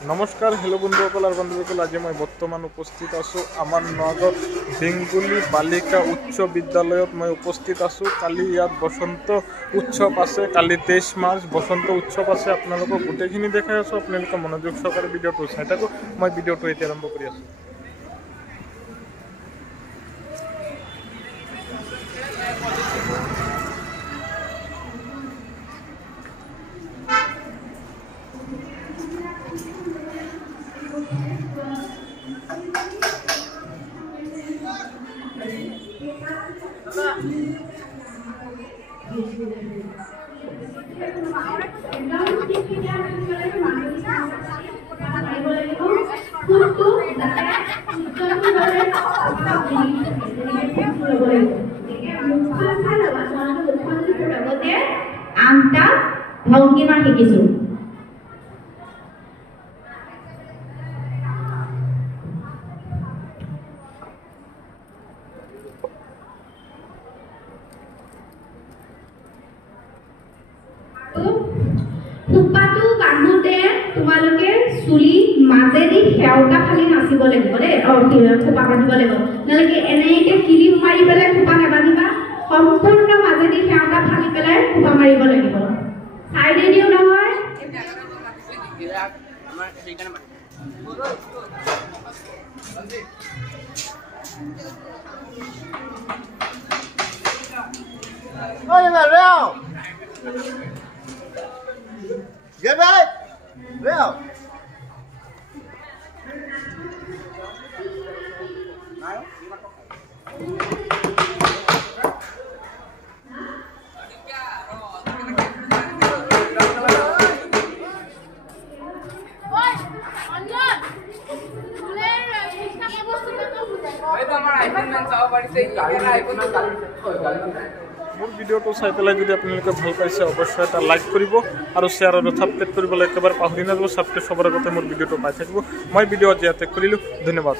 নমস্কাৰ হেল্ল' বন্ধুসকল আৰু বান্ধৱীসকল, আজি মই বৰ্তমান উপস্থিত আছোঁ আমাৰ নগাঁৱৰ বেংগুলী বালিকা উচ্চ বিদ্যালয়ত মই উপস্থিত আছোঁ। কালি ইয়াত বসন্ত উৎসৱ আছে, কালি 23 মাৰ্চ বসন্ত উৎসৱ আছে। আপোনালোকক গোটেইখিনি দেখাই আছোঁ, আপোনালোকে মনোযোগ সহকাৰে ভিডিঅ'টো চাই থাকক। মই ভিডিঅ'টো এতিয়া আৰম্ভ কৰি আছোঁ। আনটা ভংগীমা শিকিছো। খোপাটো বান্ধোতে তোমালোকে চুলি মাজেদি সেওটা ফালি নাচিব লাগিব দেই। খোপা বান্ধিব লাগিব, নহ'লে এনেকে কিলিপ মাৰি পেলাই খোপা নাবান্ধিবা। সম্পূৰ্ণ মাজেদি সেওটা ফালি পেলাই খোপা মাৰিব লাগিব। চাইডে দিও নহয়। Get back! Leo! মোৰ ভিডিঅ'টো চাই পেলাই যদি আপোনালোকে ভাল পাইছে অৱশ্যই এটা লাইক কৰিব আৰু শ্বেয়াৰ আৰু ছাবস্ক্ৰাইব কৰিবলৈ একেবাৰে পাহৰি নাযাব। ছাবস্ক্ৰাইব চবৰ আগতে মোৰ ভিডিঅ'টো পাই থাকিব। মই ভিডিঅ' ইয়াতে কৰিলোঁ, ধন্যবাদ।